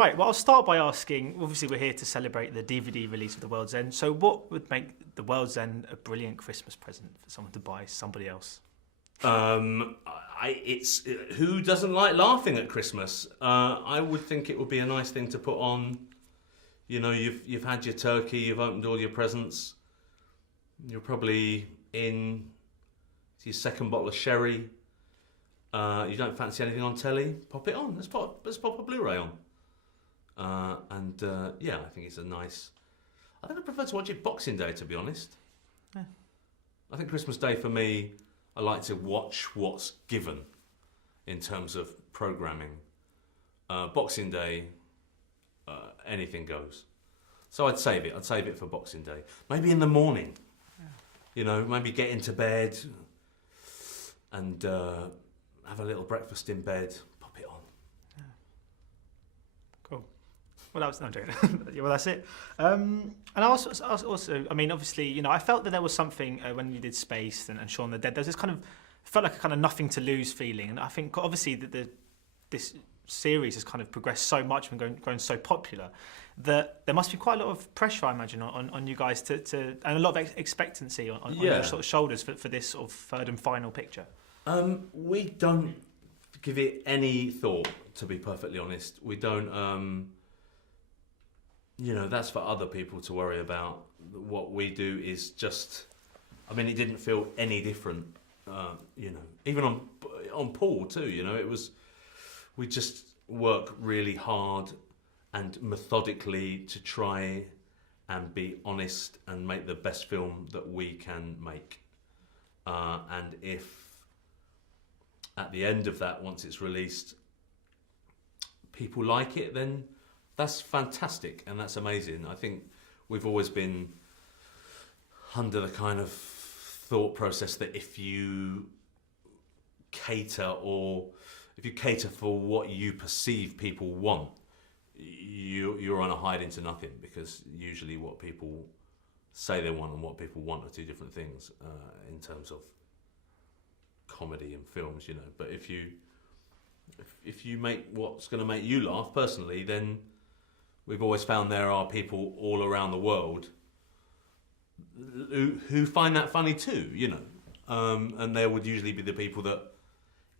Right, well, I'll start by asking, obviously we're here to celebrate the DVD release of The World's End, so what would make The World's End a brilliant Christmas present for someone to buy somebody else? It's who doesn't like laughing at Christmas? I would think it would be a nice thing to put on. You know, you've had your turkey, you've opened all your presents, you're probably in your second bottle of sherry. You don't fancy anything on telly? Pop it on. Let's pop a Blu-ray on. Yeah, I think it's a nice. I think I prefer to watch it Boxing Day, to be honest. Yeah. I think Christmas Day for me, I like to watch what's given in terms of programming. Boxing Day, anything goes. So I'd save it. I'd save it for Boxing Day. Maybe in the morning. Yeah. You know, maybe get into bed and have a little breakfast in bed. Pop it on. Yeah. Cool. Well, no, I'm joking. Well, that's it. And I also, I mean, obviously, you know, I felt that there was something when you did Spaced and Shaun of the Dead. There was this kind of felt like a kind of nothing to lose feeling, and I think obviously that this series has kind of progressed so much and grown so popular that there must be quite a lot of pressure, I imagine, on you guys to and a lot of expectancy on your sort of shoulders for this sort of third and final picture. We don't give it any thought, to be perfectly honest. We don't. You know, that's for other people to worry about. What we do is just. I mean, it didn't feel any different. You know, even on Paul too. You know, it was. We just work really hard and methodically to try and be honest and make the best film that we can make. And if at the end of that, once it's released, people like it, then that's fantastic and that's amazing. I think we've always been under the kind of thought process that if you cater for what you perceive people want, you're on a hide into nothing, because usually what people say they want and what people want are two different things in terms of comedy and films, you know. But if you make what's going to make you laugh personally, then we've always found there are people all around the world who find that funny too, you know. And there would usually be the people that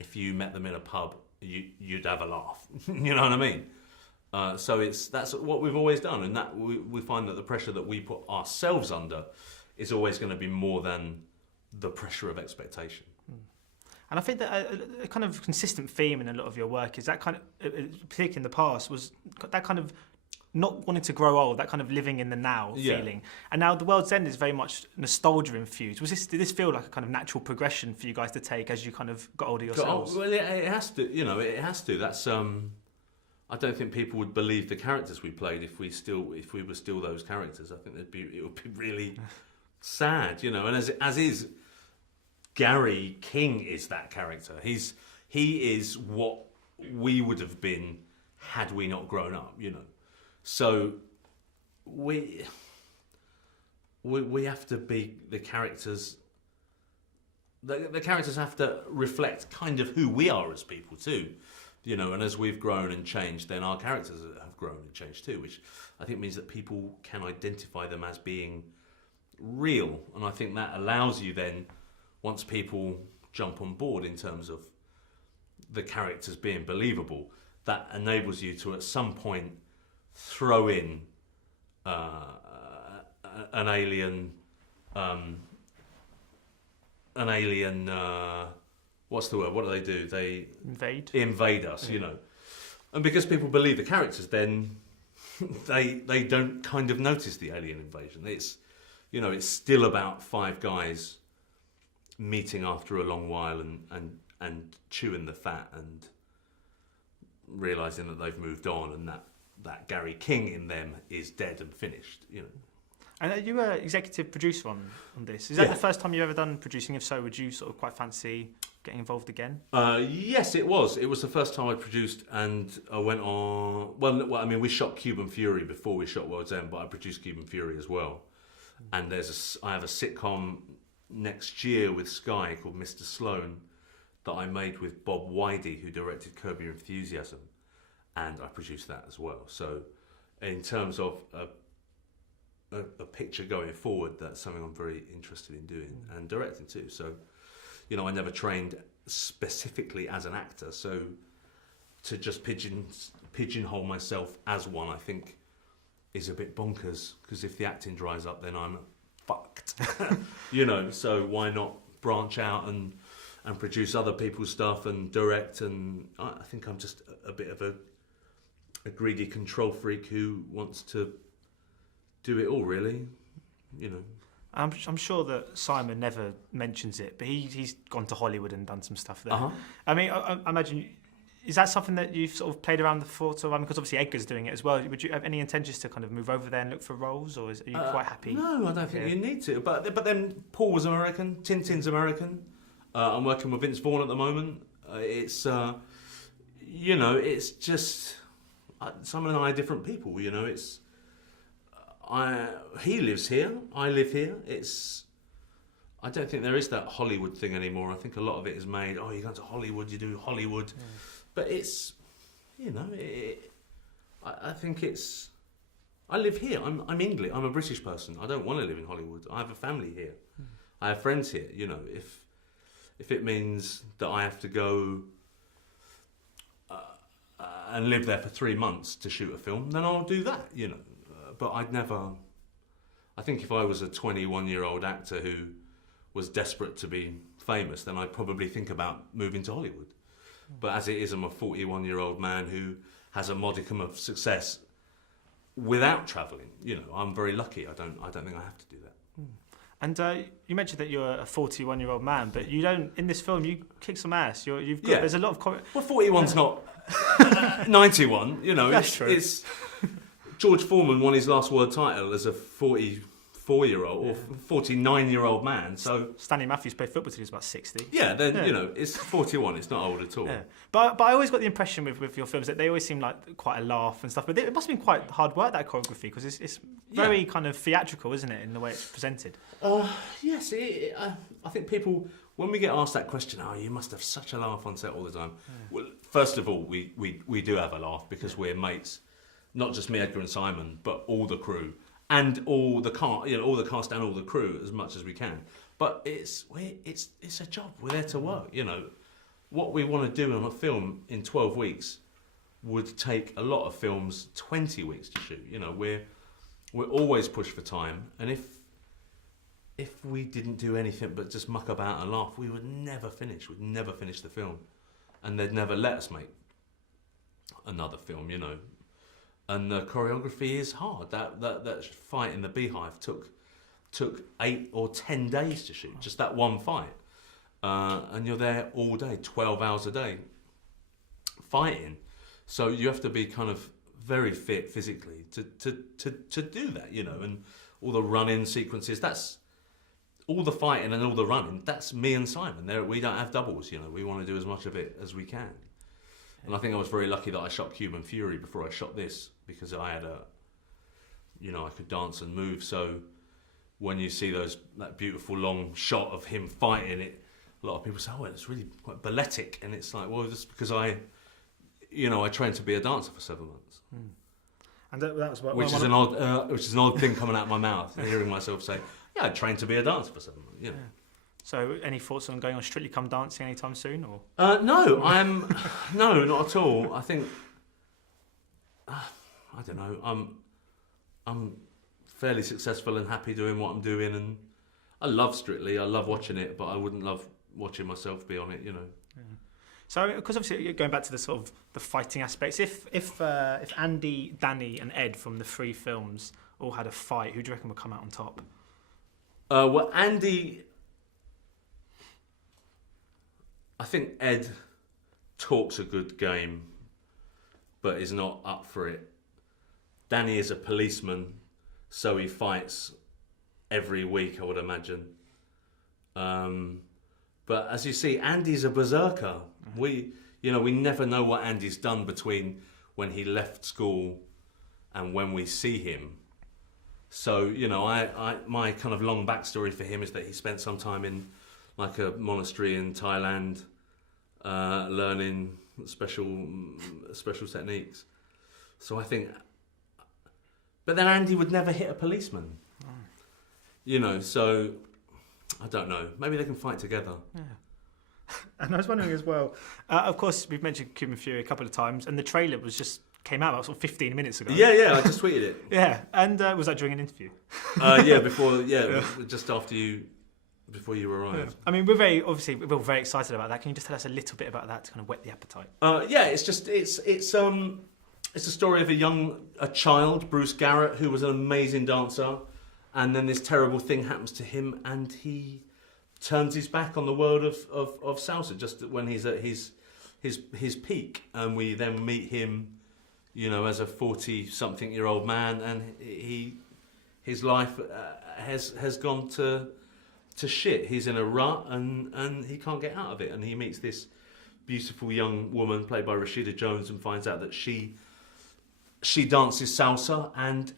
if you met them in a pub, you'd have a laugh. You know what I mean? So that's what we've always done, and that we find that the pressure that we put ourselves under is always going to be more than the pressure of expectation. And I think that a kind of consistent theme in a lot of your work is that kind of, particularly in the past, was that kind of not wanting to grow old, that kind of living in the now feeling. And now The World's End is very much nostalgia infused. Did this feel like a kind of natural progression for you guys to take as you kind of got older yourselves? Well, it has to. You know, it has to. That's. I don't think people would believe the characters we played if we were still those characters. I think it would be really sad, you know. And as is. Gary King is that character. He is what we would have been had we not grown up, you know. So we have to be the characters. The characters have to reflect kind of who we are as people too, you know. And as we've grown and changed, then our characters have grown and changed too, which I think means that people can identify them as being real. And I think that allows you then, once people jump on board in terms of the characters being believable, that enables you to at some point throw in an alien. What's the word? What do? They invade us, you know. And because people believe the characters, then they don't kind of notice the alien invasion. It's still about five guys meeting after a long while and chewing the fat and realising that they've moved on, and that Gary King in them is dead and finished, you know. And are you an executive producer on this? Is that the first time you've ever done producing? If so, would you sort of quite fancy getting involved again? Yes, it was. It was the first time I produced, and I went on. Well, I mean, we shot Cuban Fury before we shot World's End, but I produced Cuban Fury as well. And I have a sitcom next year with Sky called Mr. Sloan that I made with Bob Whitey, who directed Curb Your Enthusiasm. and I produce that as well. So in terms of a picture going forward, that's something I'm very interested in doing, and directing too. So, you know, I never trained specifically as an actor, so to just pigeonhole myself as one, I think, is a bit bonkers, because if the acting dries up, then I'm fucked. You know, so why not branch out and produce other people's stuff and direct? And I think I'm just a bit of a greedy control freak who wants to do it all, really, you know. I'm sure that Simon never mentions it, but he's gone to Hollywood and done some stuff there. I mean, I imagine, is that something that you've sort of played around the thought of? I mean, because obviously Edgar's doing it as well. Would you have any intentions to kind of move over there and look for roles, or are you quite happy? No, I don't think you need to. But then Paul was American, Tintin's American. I'm working with Vince Vaughn at the moment. It's you know, it's just Simon and I are different people. You know, it's he lives here, I live here. I don't think there is that Hollywood thing anymore. I think a lot of it is made, oh, you're going to Hollywood, you do Hollywood. Yeah. But it's, you know, I think it's, I live here. I'm English. I'm a British person. I don't want to live in Hollywood. I have a family here. I have friends here. You know, if it means that I have to go and live there for 3 months to shoot a film, then I'll do that, you know. But I'd never, I think if I was a 21-year-old actor who was desperate to be famous, then I'd probably think about moving to Hollywood. But as it is, I'm a 41-year-old man who has a modicum of success without travelling. You know, I'm very lucky. I don't think I have to do that. And you mentioned that you're a 41-year-old man, but you don't, in this film, you kick some ass. You've got, there's a lot of... Well, 41's not 91, you know. That's true. It's George Foreman won his last world title as a 44-year-old or 49-year-old man. So Stanley Matthews played football till he was about 60. Yeah, then you know, it's 41. It's not old at all. Yeah. But I always got the impression with your films that they always seem like quite a laugh and stuff. But it must have been quite hard work, that choreography, because it's very kind of theatrical, isn't it, in the way it's presented? Yes. I think people, when we get asked that question, oh, you must have such a laugh on set all the time. Yeah. Well, first of all, we do have a laugh because we're mates. Not just me, Edgar and Simon, but all the crew and all the cast, you know, all the cast and all the crew as much as we can. But it's a job. We're there to work. You know, what we want to do on a film in 12 weeks would take a lot of films 20 weeks to shoot. You know, we're always pushed for time, and if we didn't do anything but just muck about and laugh, we would never finish. We'd never finish the film, and they'd never let us make another film. You know. And the choreography is hard. That fight in the Beehive took 8 or 10 days to shoot, just that one fight. And you're there all day, 12 hours a day, fighting. So you have to be kind of very fit physically to do that, you know. And all the run-in sequences, that's all the fighting and all the running. That's me and Simon. We don't have doubles, you know. We want to do as much of it as we can. And I think I was very lucky that I shot Cuban Fury before I shot this, because I had I could dance and move. So when you see that beautiful long shot of him fighting it, a lot of people say, oh, well, it's really quite balletic. And it's like, well, that's because I trained to be a dancer for 7 months. And that was which is an odd thing coming out of my mouth, hearing myself say, yeah, I trained to be a dancer for 7 months. You know. Yeah. So, any thoughts on going on Strictly Come Dancing anytime soon, or? No, no, not at all. I think I don't know. I'm fairly successful and happy doing what I'm doing, and I love Strictly. I love watching it, but I wouldn't love watching myself be on it. You know. Yeah. So, because obviously going back to the sort of the fighting aspects, if Andy, Danny, and Ed from the 3 films all had a fight, who do you reckon would come out on top? Well, Andy. I think Ed talks a good game, but is not up for it. Danny is a policeman, so he fights every week, I would imagine. But as you see, Andy's a berserker. We never know what Andy's done between when he left school and when we see him. So, you know, my kind of long backstory for him is that he spent some time in like a monastery in Thailand, learning special techniques. So I think, but then Andy would never hit a policeman. You know, so I don't know. Maybe they can fight together. Yeah. And I was wondering as well, of course, we've mentioned Cuban Fury a couple of times, and the trailer came out about sort of 15 minutes ago. Yeah, I just tweeted it. Yeah, and was that during an interview? Just before you arrived. Yeah. I mean, we're very excited about that. Can you just tell us a little bit about that to kind of whet the appetite? It's a story of a child, Bruce Garrett, who was an amazing dancer, and then this terrible thing happens to him, and he turns his back on the world of salsa just when he's at his peak, and we then meet him, you know, as a 40-something-year-old man, and his life has gone to shit. He's in a rut, and he can't get out of it, and he meets this beautiful young woman played by Rashida Jones and finds out that she dances salsa, and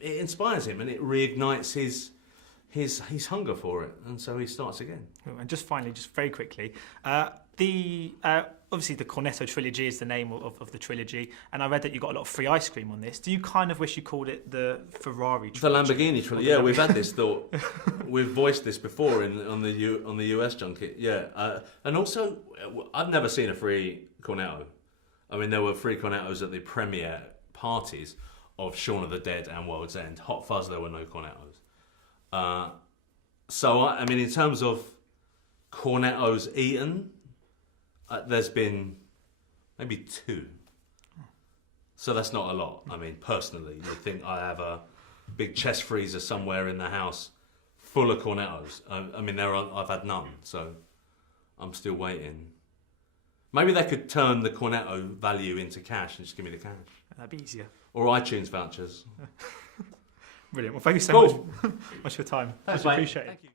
it inspires him, and it reignites his hunger for it, and so he starts again. And just finally, just very quickly, obviously the Cornetto trilogy is the name of the trilogy, and I read that you got a lot of free ice cream on this. Do you kind of wish you called it the Ferrari trilogy? The Lamborghini trilogy. Yeah, we've had this thought. We've voiced this before on the US junket. Yeah, and also I've never seen a free Cornetto. I mean, there were free Cornettos at the premiere parties of Shaun of the Dead and World's End. Hot Fuzz, there were no Cornettos. So I mean, in terms of Cornettos eaten, there's been maybe 2. So that's not a lot. I mean, personally, you'd think I have a big chest freezer somewhere in the house full of Cornettos. I mean, I've had none, so I'm still waiting. Maybe they could turn the Cornetto value into cash and just give me the cash. That'd be easier. Or iTunes vouchers. Brilliant. Well, thank you so much for your time. Thanks, Much appreciated. Thank you.